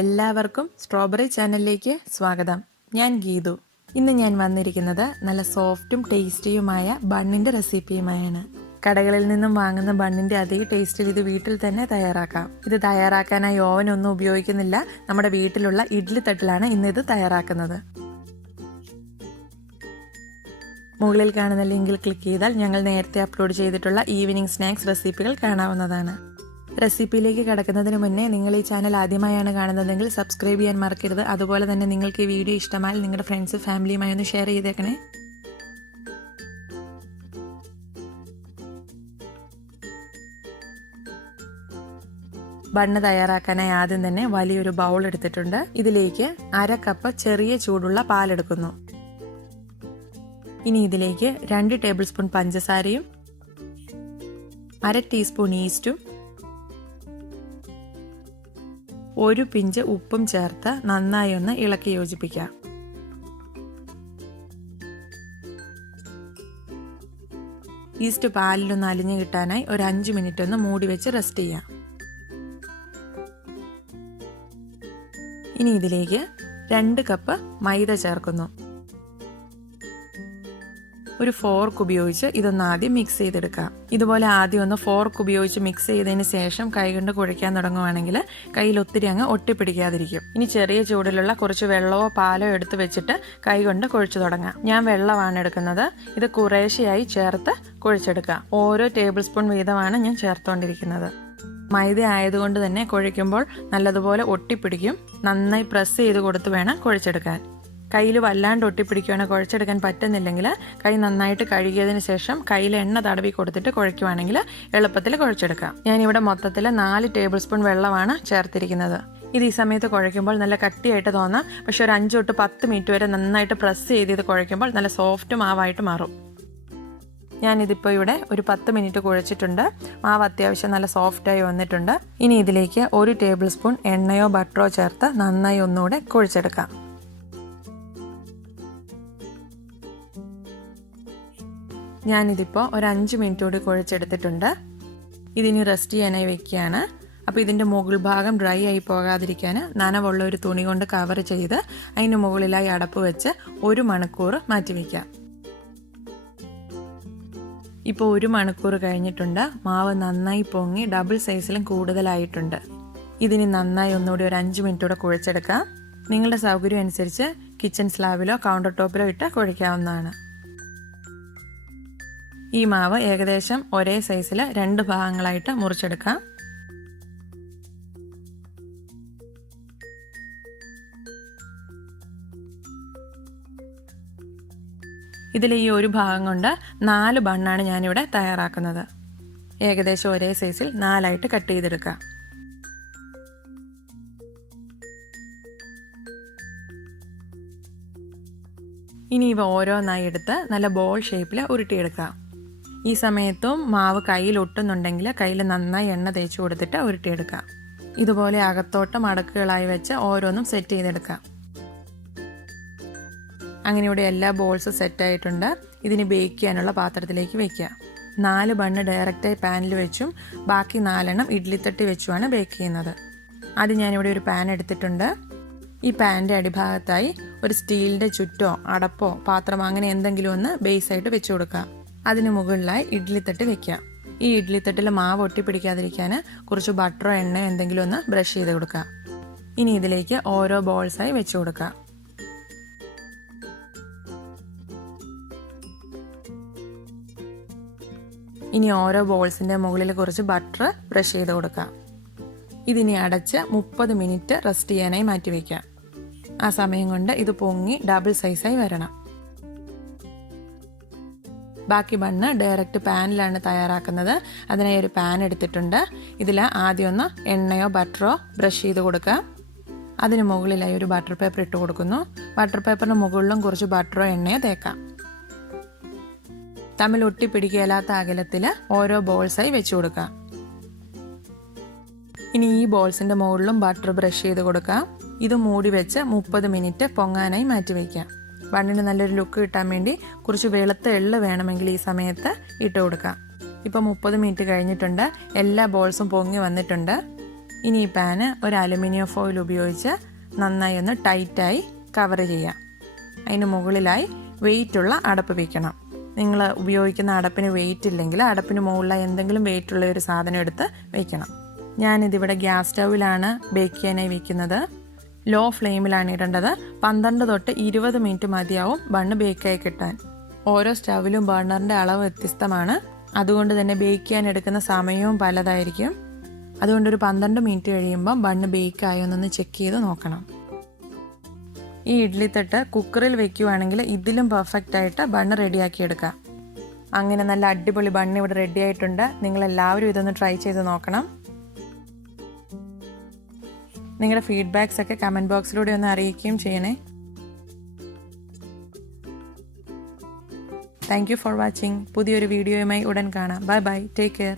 എല്ലാവർക്കും സ്ട്രോബെറി ചാനലിലേക്ക് സ്വാഗതം. ഞാൻ ഗീതു. ഇന്ന് ഞാൻ വന്നിരിക്കുന്നത് നല്ല സോഫ്റ്റും ടേസ്റ്റിയുമായ ബണ്ണിൻ്റെ റെസിപ്പിയുമായാണ്. കടകളിൽ നിന്നും വാങ്ങുന്ന ബണ്ണിൻ്റെ അതേ ടേസ്റ്റിൽ ഇത് വീട്ടിൽ തന്നെ തയ്യാറാക്കാം. ഇത് തയ്യാറാക്കാനായി ഓവനൊന്നും ഉപയോഗിക്കുന്നില്ല. നമ്മുടെ വീട്ടിലുള്ള ഇഡ്ഡലി തട്ടിലാണ് ഇന്ന് ഇത് തയ്യാറാക്കുന്നത്. മുകളിൽ കാണുന്ന ലിങ്കിൽ ക്ലിക്ക് ചെയ്താൽ ഞങ്ങൾ നേരത്തെ അപ്ലോഡ് ചെയ്തിട്ടുള്ള ഈവനിങ് സ്നാക്സ് റെസിപ്പികൾ കാണാവുന്നതാണ്. റെസിപ്പിയിലേക്ക് കടക്കുന്നതിന് മുന്നേ നിങ്ങൾ ഈ ചാനൽ ആദ്യമായാണ് കാണുന്നതെങ്കിൽ സബ്സ്ക്രൈബ് ചെയ്യാൻ മറക്കരുത്. അതുപോലെ തന്നെ നിങ്ങൾക്ക് ഈ വീഡിയോ ഇഷ്ടമായാൽ നിങ്ങളുടെ ഫ്രണ്ട്സ് ഫാമിലിയുമായി ഒന്ന് ഷെയർ ചെയ്തേക്കണേ. ബണ്ണ് തയ്യാറാക്കാനായി ആദ്യം തന്നെ വലിയൊരു ബൗൾ എടുത്തിട്ടുണ്ട്. ഇതിലേക്ക് 1/2 കപ്പ് ചെറിയ ചൂടുള്ള പാലെടുക്കുന്നു. ഇനി ഇതിലേക്ക് 2 ടേബിൾ സ്പൂൺ പഞ്ചസാരയും 1/2 ടീസ്പൂൺ ഈസ്റ്റും 1 പിഞ്ച് ഉപ്പും ചേർത്ത് നന്നായി ഒന്ന് ഇളക്കി യോജിപ്പിക്കാം. ഈസ്റ്റ് പാലിലൊന്ന് അലിഞ്ഞു കിട്ടാനായി ഒരു 5 മിനിറ്റ് ഒന്ന് മൂടി വെച്ച് റെസ്റ്റ് ചെയ്യാം. ഇനി ഇതിലേക്ക് 2 കപ്പ് മൈദ ചേർക്കുന്നു. ഒരു ഫോർക്ക് ഉപയോഗിച്ച് ഇതൊന്ന് ആദ്യം മിക്സ് ചെയ്തെടുക്കാം. ഇതുപോലെ ആദ്യം ഒന്ന് ഫോർക്ക് ഉപയോഗിച്ച് മിക്സ് ചെയ്തതിന് ശേഷം കൈകൊണ്ട് കുഴയ്ക്കാൻ തുടങ്ങുവാണെങ്കിൽ കയ്യിൽ ഒത്തിരി അങ്ങ് ഒട്ടിപ്പിടിക്കാതിരിക്കും. ഇനി ചെറിയ ചൂടിലുള്ള കുറച്ച് വെള്ളമോ പാലോ എടുത്ത് വെച്ചിട്ട് കൈകൊണ്ട് കുഴച്ചു തുടങ്ങാം. ഞാൻ വെള്ളമാണ് എടുക്കുന്നത്. ഇത് കുറേശ്ശെയായി ചേർത്ത് കുഴച്ചെടുക്കാം. ഓരോ ടേബിൾ സ്പൂൺ വീതമാണ് ഞാൻ ചേർത്തുകൊണ്ടിരിക്കുന്നത്. മൈദ ആയതുകൊണ്ട് തന്നെ കുഴയ്ക്കുമ്പോൾ നല്ലതുപോലെ ഒട്ടിപ്പിടിക്കും. നന്നായി പ്രസ് ചെയ്ത് കൊടുത്ത് വേണം കുഴച്ചെടുക്കാൻ. കയ്യിൽ വല്ലാണ്ട് ഒട്ടിപ്പിടിക്കുകയാണ് കുഴച്ചെടുക്കാൻ പറ്റുന്നില്ലെങ്കിൽ കൈ നന്നായിട്ട് കഴുകിയതിന് ശേഷം കയ്യിൽ എണ്ണ തടവി കൊടുത്തിട്ട് കുഴയ്ക്കുവാണെങ്കിൽ എളുപ്പത്തിൽ കുഴച്ചെടുക്കാം. ഞാനിവിടെ മൊത്തത്തിൽ 4 ടേബിൾ സ്പൂൺ വെള്ളമാണ് ചേർത്തിരിക്കുന്നത്. ഇത് ഈ സമയത്ത് കുഴയ്ക്കുമ്പോൾ നല്ല കട്ടിയായിട്ട് തോന്നാം. പക്ഷെ ഒരു 5 തൊട്ട് 10 മിനിറ്റ് വരെ നന്നായിട്ട് പ്രസ് ചെയ്ത് കുഴയ്ക്കുമ്പോൾ നല്ല സോഫ്റ്റ് മാവായിട്ട് മാറും. ഞാനിതിപ്പോൾ ഇവിടെ ഒരു 10 മിനിറ്റ് കുഴച്ചിട്ടുണ്ട്. മാവ് അത്യാവശ്യം നല്ല സോഫ്റ്റായി വന്നിട്ടുണ്ട്. ഇനി ഇതിലേക്ക് 1 ടേബിൾ സ്പൂൺ എണ്ണയോ ബട്ടറോ ചേർത്ത് നന്നായി ഒന്നുകൂടെ കുഴച്ചെടുക്കാം. ഞാനിതിപ്പോൾ ഒരു 5 മിനിറ്റ് കൂടി കുഴച്ചെടുത്തിട്ടുണ്ട്. ഇതിനി റെസ്റ്റ് ചെയ്യാനായി വെക്കുകയാണ്. അപ്പോൾ ഇതിൻ്റെ മുകൾ ഭാഗം ഡ്രൈ ആയി പോകാതിരിക്കാൻ നനവുള്ള ഒരു തുണി കൊണ്ട് കവർ ചെയ്ത് അതിന് മുകളിലായി അടപ്പ് വെച്ച് 1 മണിക്കൂർ മാറ്റി വയ്ക്കാം. ഇപ്പോൾ 1 മണിക്കൂർ കഴിഞ്ഞിട്ടുണ്ട്. മാവ് നന്നായി പൊങ്ങി ഡബിൾ സൈസിലും കൂടുതലായിട്ടുണ്ട്. ഇതിനി നന്നായി ഒന്നുകൂടി ഒരു 5 മിനിറ്റ് കൂടെ കുഴച്ചെടുക്കാം. നിങ്ങളുടെ സൗകര്യം അനുസരിച്ച് കിച്ചൺ സ്ലാബിലോ കൗണ്ടർ ടോപ്പിലോ ഇട്ട് കുഴയ്ക്കാവുന്നതാണ്. ഈ മാവ് ഏകദേശം ഒരേ സൈസിൽ 2 ഭാഗങ്ങളായിട്ട് മുറിച്ചെടുക്കാം. ഇതിൽ ഈ ഒരു ഭാഗം കൊണ്ട് 4 ബണ്ണാണ് ഞാനിവിടെ തയ്യാറാക്കുന്നത്. ഏകദേശം ഒരേ സൈസിൽ 4ആയിട്ട് കട്ട് ചെയ്തെടുക്കാം. ഇനി ഇവ ഓരോന്നായി എടുത്ത് നല്ല ബോൾ ഷേപ്പിൽ ഉരുട്ടിയെടുക്കാം. ഈ സമയത്തും മാവ് കയ്യിൽ ഒട്ടുന്നുണ്ടെങ്കിൽ കയ്യിൽ നന്നായി എണ്ണ തേച്ച് കൊടുത്തിട്ട് ഉരുട്ടിയെടുക്കാം. ഇതുപോലെ അകത്തോട്ട് മടക്കുകളായി വെച്ച് ഓരോന്നും സെറ്റ് ചെയ്തെടുക്കാം. അങ്ങനെ ഇവിടെ എല്ലാ ബോൾസും സെറ്റായിട്ടുണ്ട്. ഇതിന് ബേക്ക് ചെയ്യാനുള്ള പാത്രത്തിലേക്ക് വെക്കുക. 4 ബണ്ണ് ഡയറക്റ്റായി പാനിൽ വെച്ചും ബാക്കി 4 ഇഡ്ഡലിത്തട്ടി വെച്ചുമാണ് ബേക്ക് ചെയ്യുന്നത്. ആദ്യം ഞാനിവിടെ ഒരു പാൻ എടുത്തിട്ടുണ്ട്. ഈ പാനിൻ്റെ അടിഭാഗത്തായി ഒരു സ്റ്റീലിൻ്റെ ചുറ്റോ അടപ്പോ പാത്രമോ അങ്ങനെ എന്തെങ്കിലും ഒന്ന് ബേസായിട്ട് വെച്ച് കൊടുക്കുക. അതിന് മുകളിലായി ഇഡ്ഡലിത്തട്ട് വെക്കുക. ഈ ഇഡ്ഡലിത്തട്ടിൽ മാവ് ഒട്ടിപ്പിടിക്കാതിരിക്കാൻ കുറച്ച് ബട്ടറോ എണ്ണയോ എന്തെങ്കിലും ഒന്ന് ബ്രഷ് ചെയ്ത് കൊടുക്കുക. ഇനി ഇതിലേക്ക് ഓരോ ബോൾസായി വെച്ച് കൊടുക്കുക. ഇനി ഓരോ ബോൾസിൻ്റെ മുകളിൽ കുറച്ച് ബട്ടർ ബ്രഷ് ചെയ്ത് കൊടുക്കുക. ഇതിനി അടച്ച് 30 മിനിറ്റ് റെസ്റ്റ് ചെയ്യാനായി മാറ്റി വയ്ക്കാം. ആ സമയം കൊണ്ട് ഇത് പൊങ്ങി ഡബിൾ സൈസായി വരണം. ബാക്കി ബണ്ണ് ഡയറക്റ്റ് പാനിലാണ് തയ്യാറാക്കുന്നത്. അതിനായി ഒരു പാൻ എടുത്തിട്ടുണ്ട്. ഇതിൽ ആദ്യം ഒന്ന് എണ്ണയോ ബട്ടറോ ബ്രഷ് ചെയ്ത് കൊടുക്കുക. അതിന് മുകളിലായി ഒരു ബട്ടർ പേപ്പർ ഇട്ട് കൊടുക്കുന്നു. ബട്ടർ പേപ്പറിന് മുകളിലും കുറച്ച് ബട്ടറോ എണ്ണയോ തേക്കാം. തമ്മിൽ ഒട്ടിപ്പിടിക്കാത്ത അകലത്തിൽ ഓരോ ബോൾസായി വെച്ച് കൊടുക്കാം. ഇനി ഈ ബോൾസിൻ്റെ മുകളിലും ബട്ടർ ബ്രഷ് ചെയ്ത് കൊടുക്കാം. ഇത് മൂടി വെച്ച് 30 മിനിറ്റ് പൊങ്ങാനായി മാറ്റി വയ്ക്കാം. ബണ്ണിന് നല്ലൊരു ലുക്ക് കിട്ടാൻ വേണ്ടി കുറച്ച് വെളുത്ത എള്ള് വേണമെങ്കിൽ ഈ സമയത്ത് ഇട്ട് കൊടുക്കാം. ഇപ്പോൾ 30 മിനിറ്റ് കഴിഞ്ഞിട്ടുണ്ട്. എല്ലാ ബോൾസും പൊങ്ങി വന്നിട്ടുണ്ട്. ഇനി ഈ പാന് ഒരു അലുമിനിയം ഫോയിൽ ഉപയോഗിച്ച് നന്നായി ഒന്ന് ടൈറ്റായി കവർ ചെയ്യാം. അതിന് മുകളിലായി വെയിറ്റുള്ള അടപ്പ് വയ്ക്കണം. നിങ്ങൾ ഉപയോഗിക്കുന്ന അടപ്പിന് വെയിറ്റ് ഇല്ലെങ്കിൽ അടപ്പിന് മുകളിലായി എന്തെങ്കിലും വെയിറ്റുള്ള ഒരു സാധനം എടുത്ത് വയ്ക്കണം. ഞാനിതിവിടെ ഗ്യാസ് സ്റ്റൗവിലാണ് ബേക്ക് ചെയ്യാനായി വയ്ക്കുന്നത്. ലോ ഫ്ലെയിമിലാണ് ഇടേണ്ടത്. 12 തൊട്ട് 20 മിനിറ്റ് മതിയാവും ബണ്ണ് ബേക്കായി കിട്ടാൻ. ഓരോ സ്റ്റൗവിലും ബർണറിൻ്റെ അളവ് വ്യത്യസ്തമാണ്. അതുകൊണ്ട് തന്നെ ബേക്ക് ചെയ്യാൻ എടുക്കുന്ന സമയവും പലതായിരിക്കും. അതുകൊണ്ടൊരു 12 മിനിറ്റ് കഴിയുമ്പോൾ ബണ്ണ് ബേക്കായോ എന്നൊന്ന് ചെക്ക് ചെയ്ത് നോക്കണം. ഈ ഇഡ്ഡലിത്തട്ട് കുക്കറിൽ വെക്കുകയാണെങ്കിൽ ഇതിലും പെർഫെക്റ്റ് ആയിട്ട് ബണ്ണ് റെഡിയാക്കി എടുക്കാം. അങ്ങനെ നല്ല അടിപൊളി ബണ്ണ് ഇവിടെ റെഡി ആയിട്ടുണ്ട്. നിങ്ങളെല്ലാവരും ഇതൊന്ന് ട്രൈ ചെയ്ത് നോക്കണം. നിങ്ങളുടെ ഫീഡ്ബാക്സ് ഒക്കെ കമൻറ്റ് ബോക്സിലൂടെ ഒന്ന് അറിയിക്കുകയും ചെയ്യണേ. Thank you for watching. പുതിയൊരു വീഡിയോയുമായി ഉടൻ കാണാം. Bye bye. Take care.